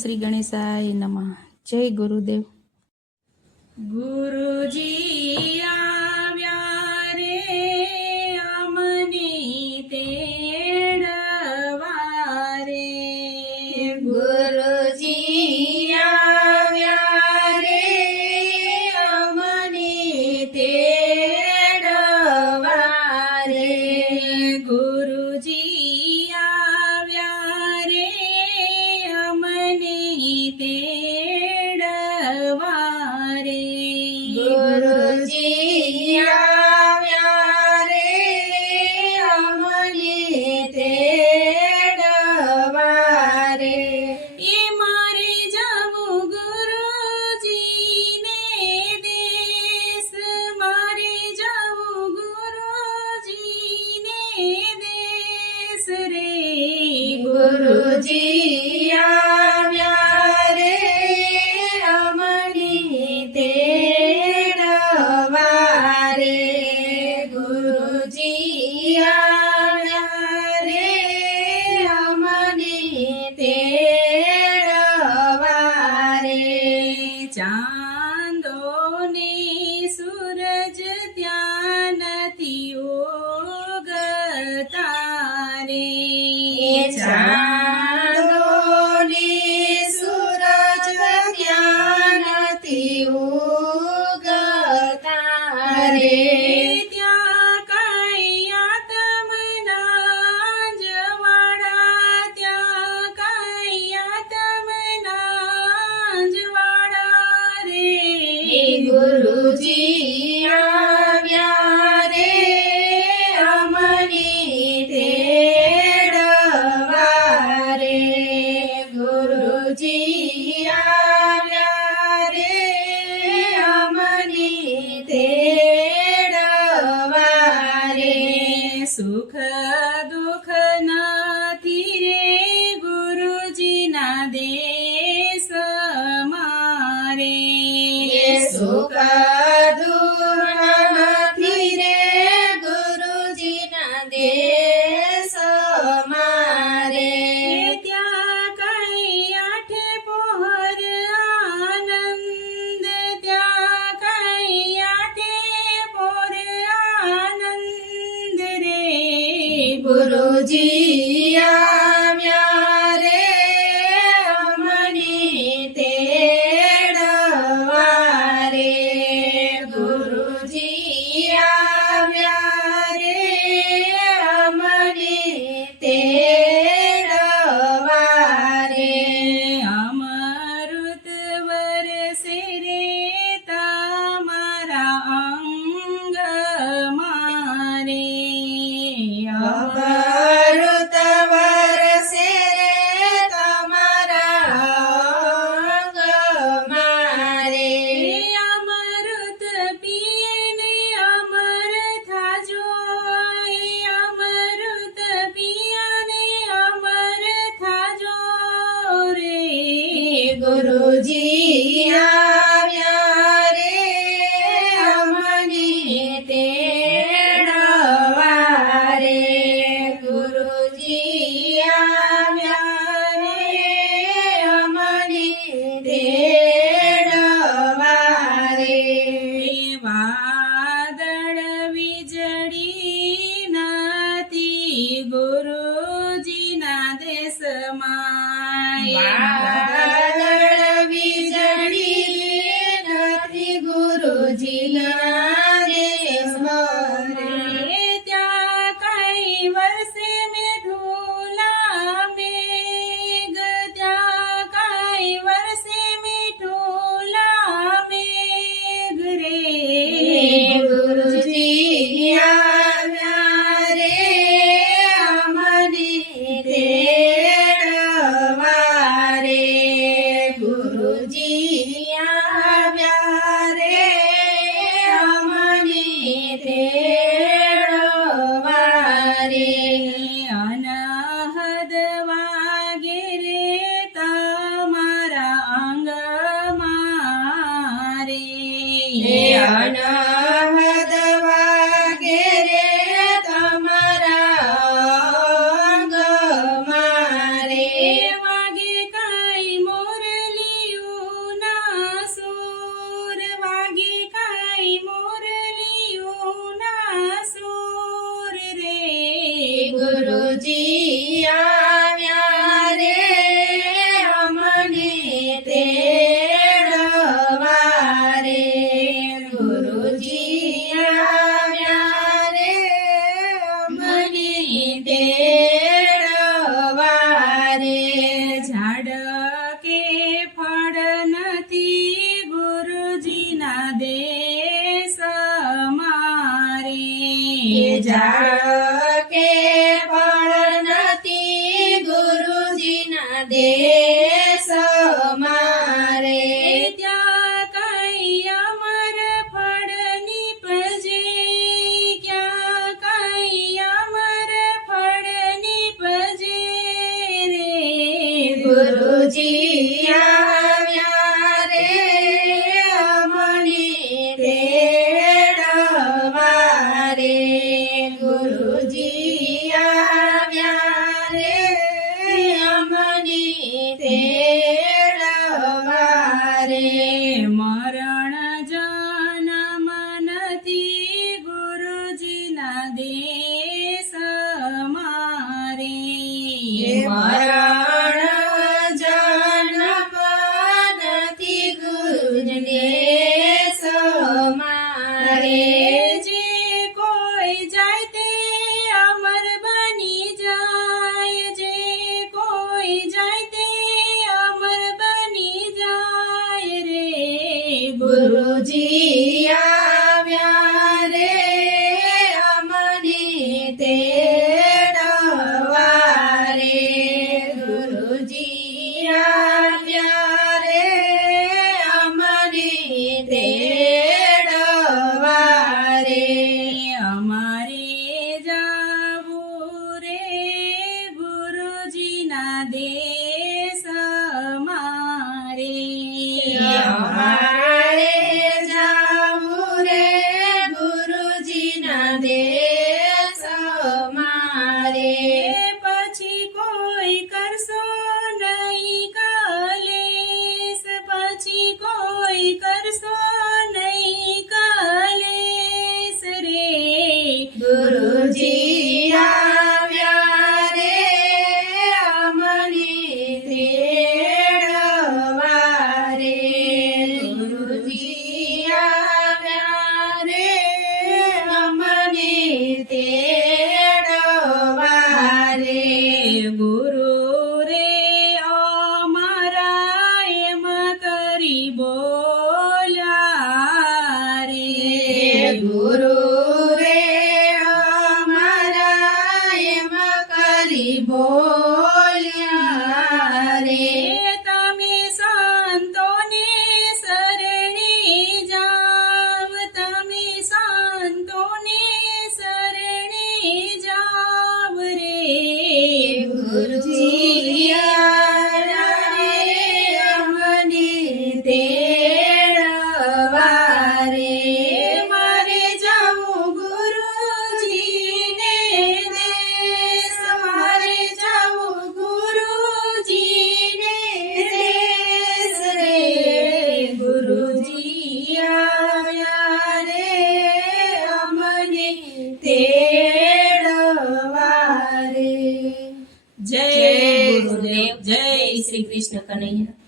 શ્રી ગણેશાય નમઃ. જય ગુરુદેવ. ગુરુજી આવ્યા રે અમને તેડવા રે. ગુરુજી આવ્યા રે અમને તેડવા રે. ગુરુજી આવ્યા રે અમને તેડવા રે. ગુરુજી આવ્યા રે અમને તેડવા રે. એ મારે જવું ગુરુજીને દેશ, મારે જવું ગુરુજીને દેશ રે. ગુરુજી આવ્યા રે અમને તેડવા રે. ગુરુજી આવ્યા રે અમને તેડવા રે. ચાંદો ને સૂરજ ત્યાં નથી ઉગતા રે. ચાંદો ને સૂરજ ત્યાં નથી ઉગતા રે. ત્યાં કાંઈ આત્મના જવાળા, ત્યાં કાંઈ આત્મના જવાળા રે. ગુરુજી આવ્યા રે અમને તેડવા રે. ગુરુજી આવ્યા રે અમને તેડવા રે. સુખ દુઃખ નથી રે ગુરુજીના દેશ મારે. સુખ દુઃખ નથી રે ગુરુજીના દેશ મારે. ત્યાં કઈ આઠે પહોર આનંદ, ત્યાં કઈ આઠે પહોર આનંદ રે. ગુરુજી આવ્યા રે અમને તેડવા રે. ગુરુજી આવ્યા રે અમને તેડવા રે. અમૃત વરસે રે તમારા અંગ મારે. અમૃત વરસે રે તમારા અંગ મારે. અમૃત પીને અમર થાજો, અમૃત પીને અમર થાજો રે. ગુરુજી આવ્યા રે અમને તેડવા રે. ગુરુજી આવ્યા રે અમને તેડવા રે. વાદળ વીજળી નથી ગુરુજીના દેશમાં. વાદળ વીજળી નથી ગુરુજીના દેશમાં રે. ત્યાં કઈ વર્ષે મીઠુલા મેઘ, ત્યાં કઈ વર્ષે મીઠુલા મેઘ રે. ગુરુજી આવ્યા રે અમને તેડવા રે. ગુરુજી આવ્યા રે અમને ઝાડ કે ફળ નથી ગુરુજીના દેશ મારે ત્યાં કઈ અમર ફળ નીપજે ક્યાં કઈ અમર ફળ નીપજે રે ગુરુજી આવ્યા રે અમને તેડવા રે ગુરુજી આવ્યા રે અમને તેડવા રે મરણ જન્મ નથી ગુરુજીના દેશ મારે મરણ જન્મ નથી ગુરુજીને સમારે જે કોઈ જાય તે અમર બની જાય જે કોઈ જાય તે અમર બની જાય રે ગુરુજી આવ્યા રે અમને તેડવા રે ગુરુજી આવ્યા રે અમને તેડવા રે અમારે જાવું રે ગુરુજીના દેશ મારે અમારે જાવું રે ગુરુજીના દેશ મારે પછી કોઈ કરશો નહીં કલેશ પછી કોઈ કરશો નહીં કલેશ રે ગુરુજી આવ્યા રે અમને તેડવા રે ગુરુજી આવ્યા રે અમને તેડવા રે ગુરુ રે અમારા એમ કરી બોલ્યા રે ગુરુ રે અમારા એમ કરી બોલ્યા રે તમે સંતોને શરણે જાવ તમે સંતોને શરણે જાવ રે ગુરુજી આવ્યા રે અમને તેડવા રે મારે જાવું ગુરુજીને દેશ મારે જાવું ગુરુજીને દેશ રે ગુરુજી આવ્યા રે અમને તેડવા રે જય ગુરુદેવ જય શ્રી કૃષ્ણ કનૈયા